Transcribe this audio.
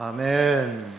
아멘.